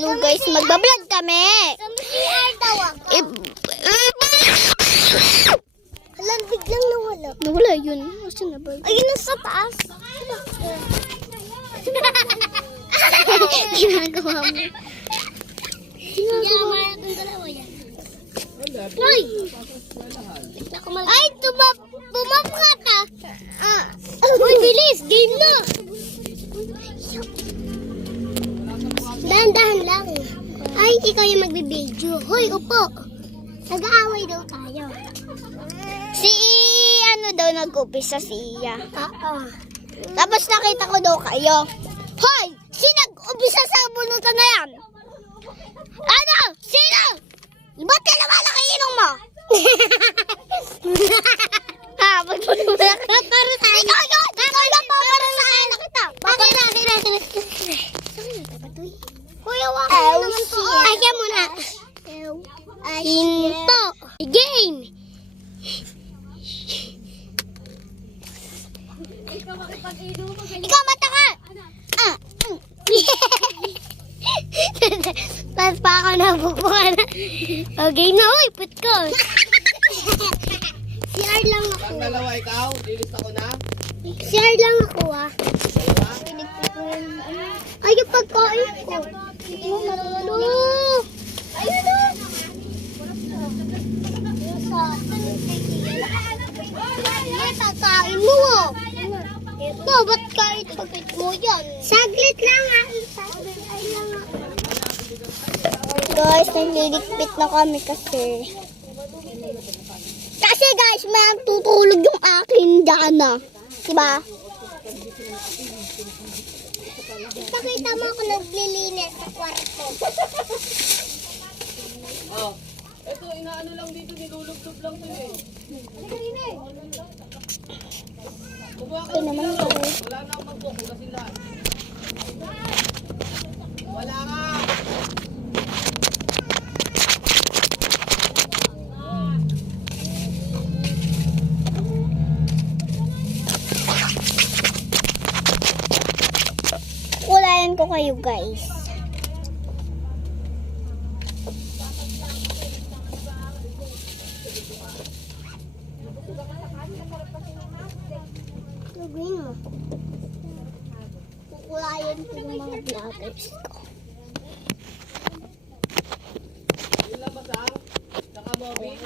Hello guys, magbablog kami. Alam, biglang nawala. Nawala yun. Asan na ba? Ayun na sa taas. Ginagawa mo. Ginagawa mo itong dalawa yan. Ay! Ay, bumabka ka. Uy, bilis! Game na! Dahan-dahan lang. Ay, ikaw yung magbibideo. Hoy, upo. Nag-aaway daw tayo. Si ano daw nag-upisa si Iya. Oo. Tapos nakita ko daw kayo. Hoy! Sino nag-upisa sa bunutan na yan? Ano? Sino? Ba't ka naman nakiinom mo? Ha? Magpapalala ka? Para sa akin. Ikaw yun! Ikaw lang pa para sa akin. Nakita. Bakit na? Kuya, waka naman po. Ay, kaya muna. Hinto. Game. Ikaw mata ka. Tapos pa ako nabubuhan. Okay na, uy, put ko. CR lang ako. Ang dalawa ikaw, lilis ako na. CR lang ako, ah. Ay, yung pagkain ko. Ayun na. Ay, kakain mo, oh. Ito, ba't kahit mo yan? Saglit lang, ah. Saglit lang, ah. Guys, nagliligpit na kami kasi. Kasi guys, may tutulog yung akin dyan na. Diba? Nakita mo ako naglilinis sa kwarto. Oh. Ito, inaano lang dito, nilulublob lang to eh. Kumuha ka Ito naman ng ako. Wala na akong mag-book, kasi lahat. Wala ka! Kulayan ko kayo guys. Gagawin mo. Kukulayan ko yung mga vloggers ko. Yung labas ah. Saka Bobby.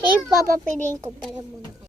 Hey, papapiliin ko para muna.